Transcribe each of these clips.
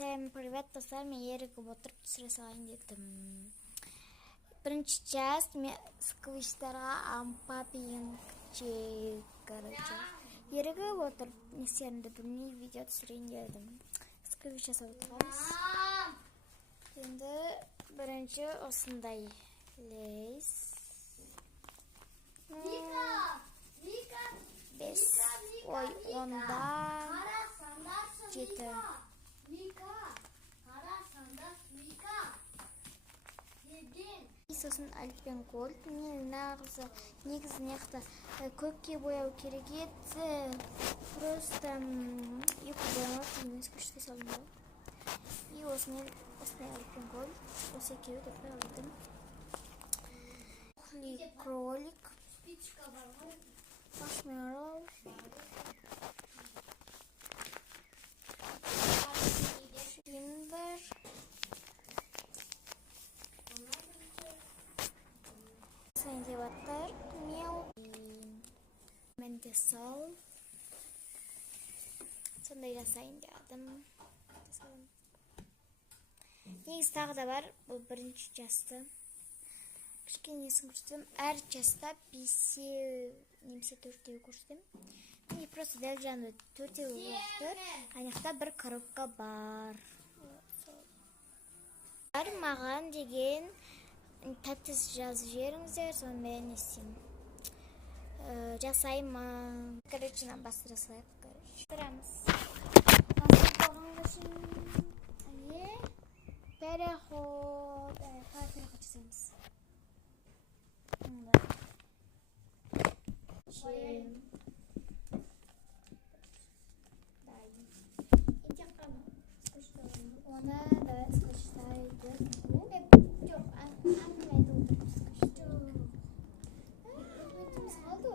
Всем привет, достар, мен ерігіп отырып түсіре салайын дедім. Бірінші часть мен сквичтарға ампапиңче, короче. Ерігіп отырып, не істерімді білмей видео түсірейін дедім. Сквич жасап отырамыз. Енді бірінші осындай лейс. Бес, ой, онда жеті. Сосын альпен голд. Мен негізі неқта көкке бояу керек еді. Просто екі боямады, емес күшті салынды. И осындай альпен голд. Осы екеуі деп алдым. Кролик. Маршмеллоу. Шимбер. Сандеватар. Мел. Мендесал. Сондай жасайын дедім. Негізі тағы да бар. Бұл бірінші жасты. Кішкене несін көрсетем. Әр жаста 5 немесе 4 көрсетем. И просто дәл жанында 4 өтір. Аяқта бір коробка бар. Маған деген тәттіс жазып жіберіңіздер, соны мен істеймін. Жасаймын. Короче, бастыра салайық. Тұрамыз. Переход. Переход жасаймыз. Ona da sıkıştaydı. Yok, anlaydı oturup sıkıştı. Ötümüz kaldı.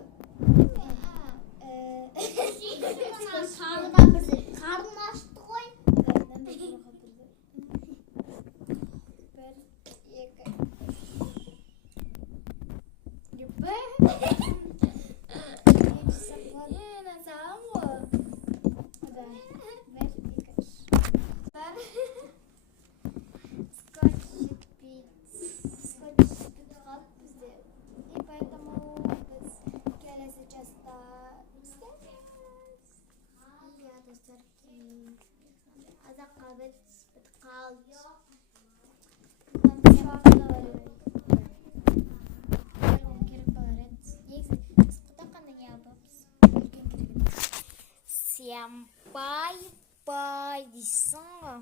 Karnım açtı koy. Benden de bırakabilir. Bir, iki. Yüpe. Yine sağ mı? Hadi. Ver birkaç. Скотч қалып бізде. И поэтому біз келесі жаста істейміз. Иә, достар, азаққа бітіп қалды. Всем бай-бай дейсің ғой.